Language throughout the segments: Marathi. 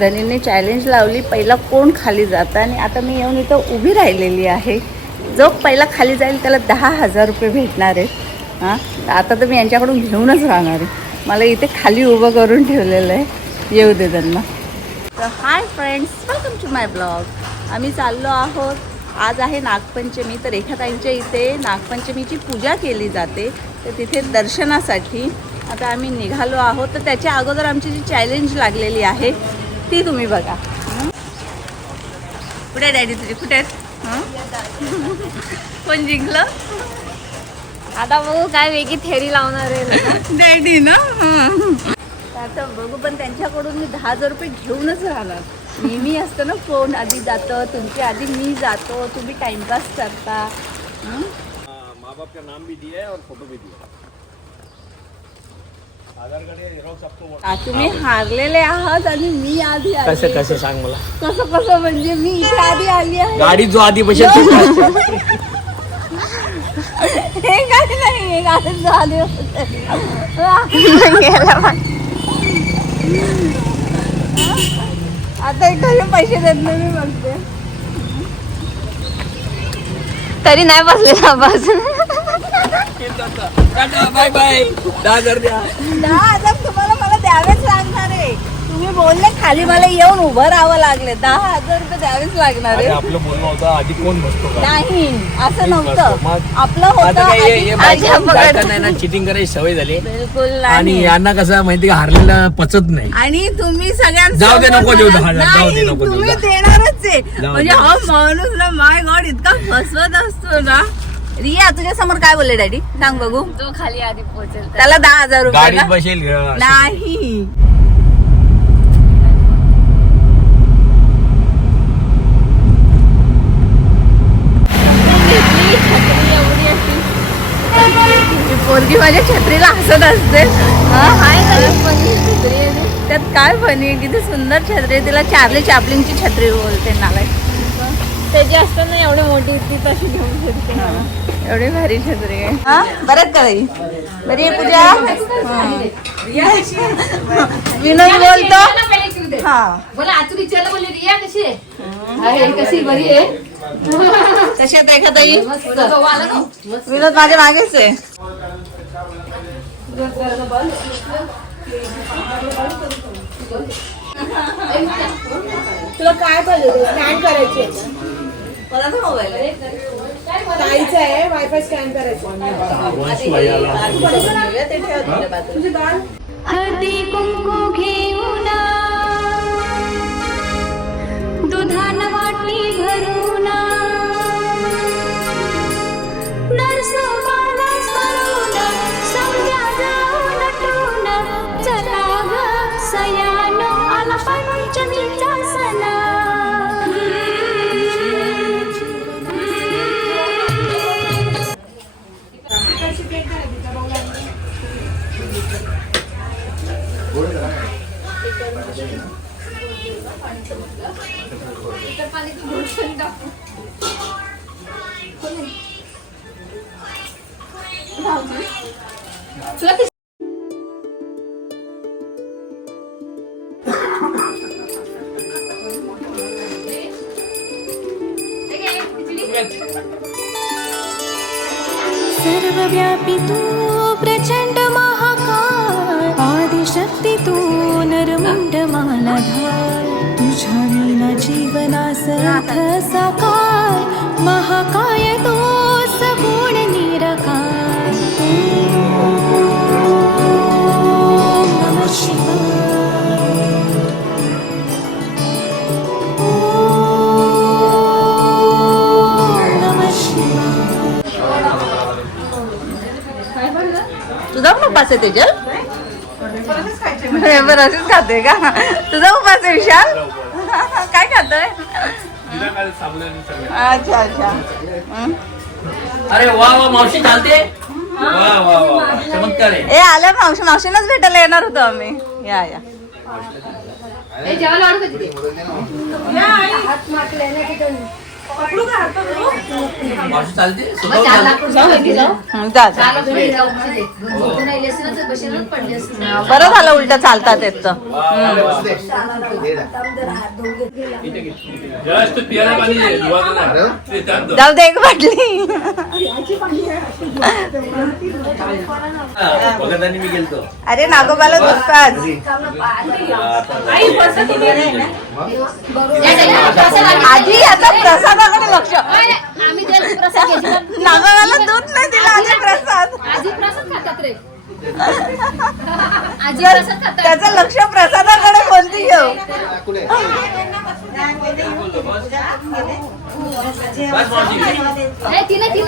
धनीने चॅलेंज लावली, पहिला कोण खाली जातं, आणि आता मी येऊन इथं उभी राहिलेली आहे. जो पहिला खाली जाईल त्याला 10,000 रुपये भेटणार आहेत. हां, आता तर मी यांच्याकडून घेऊनच राहणार आहे. मला इथे खाली उभं करून ठेवलेलं आहे, येऊ दे त्यांना. तर hi friends, welcome to my blog. आम्ही चाललो आहोत. आज आहे नागपंचमी, तर रेखाताईंच्या इथे नागपंचमीची पूजा केली जाते, तर तिथे दर्शनासाठी आता आम्ही निघालो आहोत. तर त्याच्या अगोदर आमची जी चॅलेंज लागलेली आहे ती तुम्ही बघा. कुठे डॅडी तुझे, कुठे आहेत? कोण जिंकलं आता बघू काय वेगळी थेरी लावणार आहे डॅडी ना. आता बघू, पण त्यांच्याकडून मी 10,000 रुपये घेऊनच राहणार. नेहमी असतं ना, कोण आधी जातं, तुमची आधी मी जातो, तुम्ही टाइमपास करता. माँ बाप का नाम भी दिया है और फोटो भी दिया है. आधार कार्ड झेरॉक्स आपको. तुम्ही हारलेले आहात आणि मी आधी आली. कसं कसं सांग मला. कसं म्हणजे मी इथे आधी आली आहे. गाडी जो आधी बसेल हे काय नाही, हे गाडी जो आली आता एखादे पैसे देत नाही मी बघते. तरी नाही बसले बस. Bye bye. 10,000 द्या. 10,000 तुम्हाला मला द्यावेच लागणार आहे. तुम्ही बोलले खाली मला येऊन उभं राहावं लागले, 10,000 रुपये द्यावेच लागणार आहे. आपलं बोलणं होतं आधी कोण बसतो का? नाही, असं नव्हतं. आपलं आता होतं काय ना, चिटिंग करायची सवय झाली. बिलकुल आणि नाही. यांना कसं माहिती का, हारलेला पचत नाही. आणि तुम्ही सगळ्यांना जाऊ दे, नको देऊ 10,000. जाऊ दे, नको देऊ. तुम्ही देणारच आहे. जाऊ म्हणजे दे. हा माणूस ना, माय गॉड, इतका फसवत असतो ना. रिया तुझ्या समोर काय बोलले डॅडी, सांग बघू. जो खाली आधी पोहोचेल त्याला 10,000 रुपये गाडीत ना? बसेल. नाही. पोरगी माझ्या छत्रीला हसत असते. त्यात काय फनी, किती सुंदर छत्री आहे. तिला चार्ली चॅपलिनची छत्री बोलते नालाय. त्याची असतं ना एवढी मोठी, ती तशी घेऊन फिरते. एवढी भारी छत्री आहे. हा, बरं का बाई, बरी आहे पूजा. विनोद बोलतो. हा, बोला आतून विचारलं, बोलले रिया कशी आहे, कशी बरी आहे. कशी आहे एखादाई. आला ना. विनोद माझ्या मागेच आहे. तुला काय पाहिजे, स्कॅन करायचे. मला तर मोबाईल आहे. ताईचं आहे, वायफाय स्कॅन करायचं. ते ठेव तुझ्या बाजूला. हळदी कुंकू घेऊन दुधान वाटी भरून नरसोबाला स्मरून संध्या जाऊन नटून चला ग सयानो आला पंचमीचा सण. सर्वव्यापी तू प्रचंड महाकाय, आदिशक्ती तू नरमुंड मालाधार. तुझ्या विना जीवनास अर्थ साकार, महाकाय तो सगुण निराकार. ओम नमः शिवाय. ओम नमः शिवाय. तुझा पण उपास आहे तेजल. बरं, असेच खाते का? तुझा उपास आहे विशाल. काय खातोय? अच्छा अच्छा. अरे वा वा, मावशी चालते. वा वा वा, चमत्कार आहे. ए आल्या मावशीनाच भेटायला येणार होतो आम्ही. या या. जेवायला वाढू का तिथे. मावशी चालते मग स्वतःहून 4 लाख चालते? रुपये होते जाऊ. जा 4 लाख रुपये जाऊ मध्ये. झोपून राहिली असती ना तर बशीवरच पडली असती. बरं झालं उलट चालतात येत तर. जास्त पियाला पाणी दे, धुवायचं नाही. ते त्यात दे. जाऊ दे एक बाटली. हा, भगतांनी मी गेलतो. अरे नागोबाला दुसतात. आजी आता प्रसादाकडे लक्ष. आम्ही त्याला प्रसाद घ्यायची पण नागोबाला दूध नाही दिला आजी प्रसाद. आजी प्रसाद खातात रे. आजी प्रसाद खातात. त्याचं लक्ष प्रसादाकडे कोणती घेऊ. बस मावशी. नाही, ती नाही.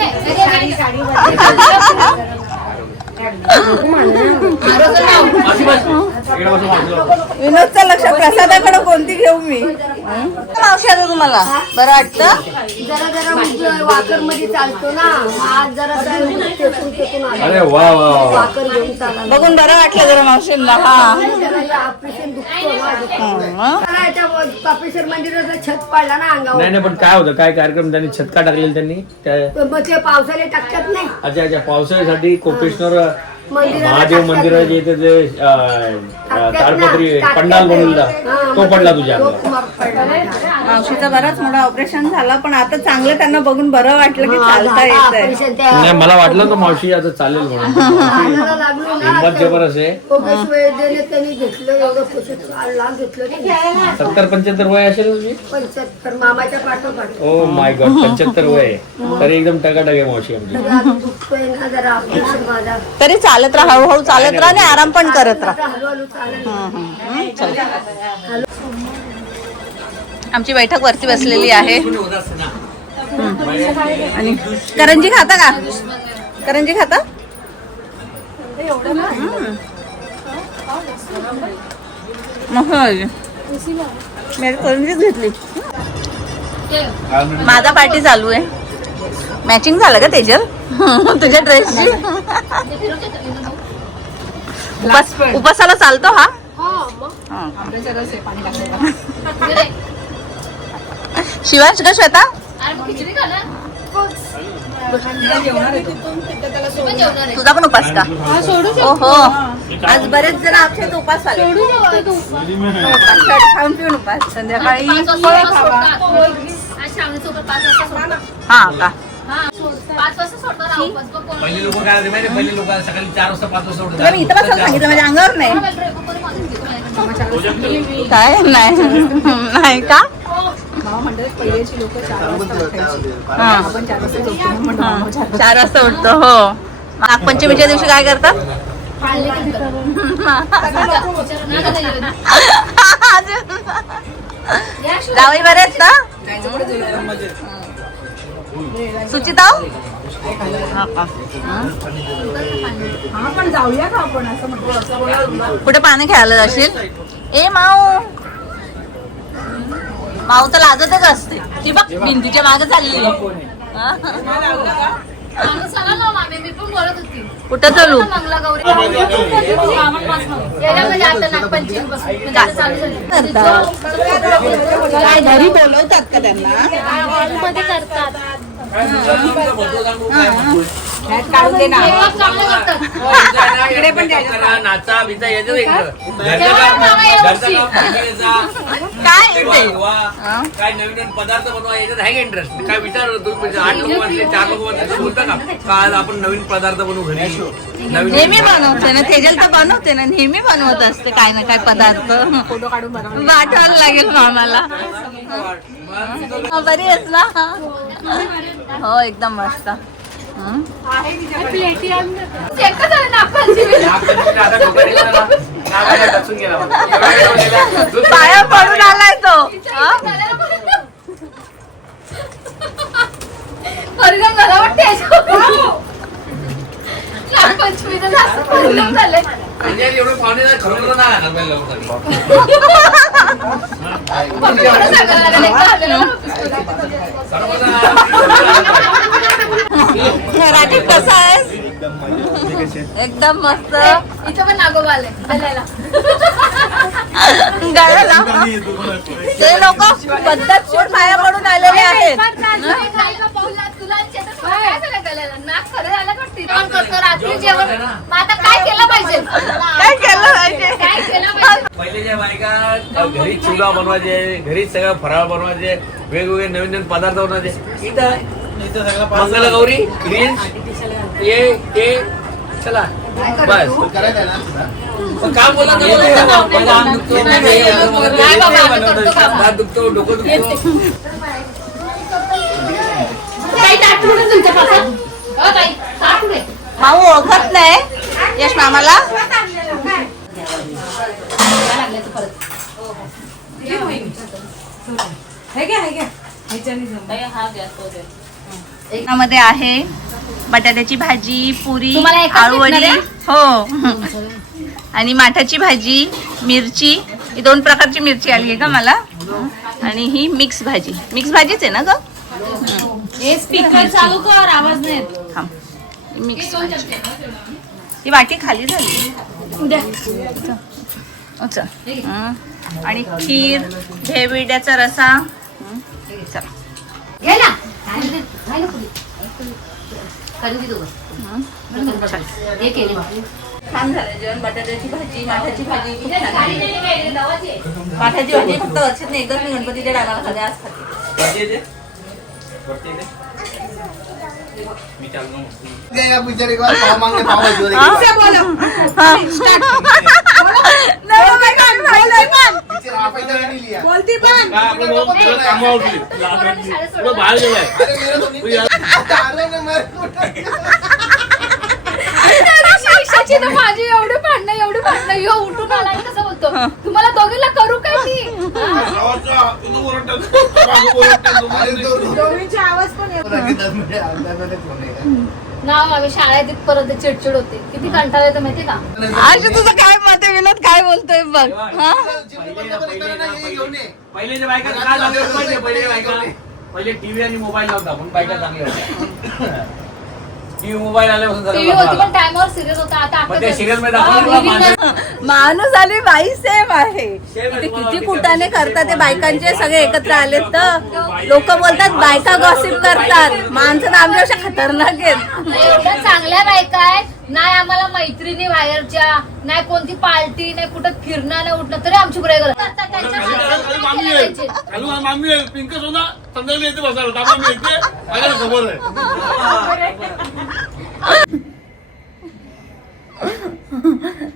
मावशी बस. इकडे बसून मावशीला बस. विनोदचं लक्ष प्रसादाकडे कोणती घेऊ मी. मावशी आता तुम्हाला बरं वाटतं. जरा वाकर मध्ये चालतो ना आज जरा अरे वा वा वा. वाकर घेऊन चालला बघून बरं वाटलं जरा मावशींना. हा ऑपरेशन दुखतो कापेश्वर मंदिराचा छत पडला ना अंगावर नाही पण काय होतं काय कार्यक्रम त्यांनी छतका टाकलेला त्यांनी त्या मग ते पावसाने टाकतात नाही अच्छा पावसाळ्यासाठी कोपेश्वर मंदिराला महादेव टाकतात. मंदिराचे इथे जे ताडपत्री पंडाल बनवला तो पडला तुझ्या अंगावर. मावशीचा बराच मोठा ऑपरेशन झाला पण आता चांगलं त्यांना बघून बरं वाटलं की चालता येत ऑपरेशन त्या नाही मला वाटलं तर मावशी आता चालेल म्हणून अंगाला लागलो ना हिंमत जबरदस्त आहे. कोपेश्वर त्यांनी घेतलं एवढं पैसे लांब घेतलं ते 70-75 वय असेल ना तुझी. 75 मामाच्या पाठोपाठ ओ माय गॉड 75 वय आहे. तरी एकदम टकाटक आहे मावशी आमची. तरी अजून दुखतोय ना जरा ऑपरेशन माझा तरी चालत राहा हळूहळू चालत राहा आणि आराम पण करत राहा. हळूहळू चालेल आमची बैठक वरती बसलेली आहे. आणि करंजी खाता का. करंजी खाता. मी करंजीच घेतली. माझा पार्टी चालू आहे. मॅचिंग झालं का तेजल तुझ्या ड्रेसची. उपासाला चालतो हा. शिवांश का श्वेता. खिचडी खाणार तुझा पण उपास का. हो आज बरेच जण आमच्या इथे उपास आले. खाऊन पिऊन उपास संध्याकाळी हा का. 5 वाजता सोडणार आहोत. पहिले लोक काय होते माहिती पहिले लोक सकाळी 4 वाजता 5 वाजता तुला मी इथं बसायला सांगितलं माझ्या अंगावर नाही. काय नाही नाही का. हा. 4 वाजता उठतो. हो नागपंचमीच्या दिवशी काय करतात. जावई बरे आहेत ना. सुचिता कुठे पाणी खेळायला जाशील. ए माऊ माऊ तर लाजतच असते. ती बघ भिंतीच्या मागे चालली. चला ना मामी, मी पण बोलत होती. कुठं चालू. मंगलागौरी याच्यामध्ये आता नागपंचमीपासून म्हणजे आता चालू झाली. काय घरी बोलवतात का त्यांना. हॉलमध्ये करतात. काढून दे ना. तेव्हा चांगलं करतात. इकडे पण नाचा बिचा यायचं काय ते. काय नवीन पदार्थ बनवा याच्यात आहे का इंटरेस्ट. काय विचार तुम्ही 8 लोक बसले 4 लोक बसले बोलता का आज आपण नवीन पदार्थ बनवू घरी नवीन. नेहमी बनवते ना तेजल तर बनवते ना नेहमी बनवत असते काय ना काय पदार्थ. वाटायला लागेल मामाला. बरी आहेस ना. हो एकदम मस्त. एकच आहे नागपंचमीला. पाया पडून आलाय तो. परिणाम झाला वाटते नागपंचमीचं जास्त परिणाम झाले. एवढं पाहुणे खरोखर नाही सांगायला लागले का आलेलं. राजीव कसा आहेस. एकदम मस्त. इथं पण नागोबा आले ते लोक पद्धतशीर पाया पडून आलेले आहेत. रात्री जेवण मग आता काय केलं पाहिजे काय केलं पाहिजे? पहिलेच्या बायका घरी चिवडा बनवायचे, घरीच सगळं फराळ बनवायचे, वेगवेगळे नवीन नवीन पदार्थ बनवायचे. इथं मंगलगौरी ग्रीन्स ये चला बस काम बोला हात दुखतो, डोकं दुखतो. माऊ ओळखत नाही यश मामाला. मध्ये आहे बटाट्याची भाजी, पुरी, तुम्हाला एकच आळूवडी, भेटणार हो आणि माठाची भाजी, मिरची, ही 2 प्रकारची मिरची आली आहे का मला. आणि ही मिक्स भाजी. मिक्स भाजीच आहे ना ग. स्पीकर चालू कर, आवाज नाही येत. थांब. मिक्स भाजी. ही वाटी खाली झाली. अच्छा. आणि खीर, भेविड्याचा रसा. चला. घे ना. काय नको करू दे दोघं. हे केले छान झालं जेवण. बटाट्याची भाजी, माठाची भाजी खूप छान झाली. माठाची भाजी फक्त वर्षात एकदाच मी गणपतीच्या टायमाला खाते, आज खाते. मी चाललो बोलती पण बाहेर गेलाय. माझी एवढे भांडणं यो उठून आला आणि कसं बोलतो तुम्हाला दोघीला करू काय ती दोघींचे आवाज पण येतो. नाव आम्ही शाळेत परत चिडचिड होते. किती कंटाळा येतो माहिती का. आज तुझं काय मत आहे विनोद, काय बोलतोय बघ. हा पहिलेच्या बायका काय झालं माहितीये? पहिलेच्या बायका पहिले टीव्ही आणि मोबाईल नव्हता पण बायका चांगल्या होत्या. टीव्ही मोबाईल आल्यापासून टीव्ही होती पण टाइमवर सिरियल होता. आता मग त्या आता सिरियल मध्ये दाखवलं माणूस आणि बाई सेम आहे. ते किती कुटाने करतात ते बायकांचे सगळे एकत्र आलेत तर लोक बोलतात बायका गॉसिप करतात. माणसं तर आमच्यापेक्षा खतरनाक आहेत. एवढ्या चांगल्या बायका आहेत. नाही आम्हाला मैत्रिणी बाहेरच्या, नाही कोणती पार्टी, नाही कुठं फिरणं नाही उठणं, तरी आमची बुराई करतात. त्यांच्या माणसाला केलं पाहिजे.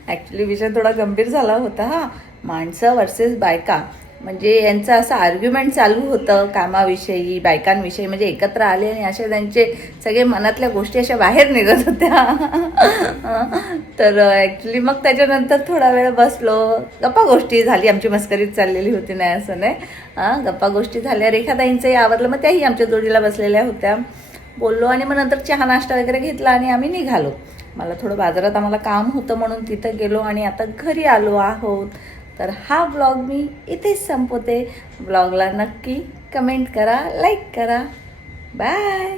ऍक्च्युली विषय थोडा गंभीर झाला होता हा. माणसं वर्सेस बायका म्हणजे यांचं असं आर्ग्युमेंट चालू होतं कामाविषयी, बायकांविषयी. म्हणजे एकत्र आले आणि अशा त्यांचे सगळे मनातल्या गोष्टी अशा बाहेर निघत होत्या. तर ॲक्च्युली मग त्याच्यानंतर थोडा वेळ बसलो, गप्पा गोष्टी झाली. आमची मस्करीच चाललेली होती, नाही असं नाही. गप्पा गोष्टी झाल्या. रेखाताईंचंही आवरलं. मग त्याही आमच्या जोडीला बसलेल्या होत्या. बोललो आणि मग नंतर चहा नाश्ता वगैरे घेतला आणि आम्ही निघालो. मला थोडं बाजारात आम्हाला काम होतं म्हणून तिथं गेलो आणि आता घरी आलो आहोत. तर हा ब्लॉग मी इथेच संपवते. ब्लॉगला नक्की कमेंट करा, लाईक करा. बाय.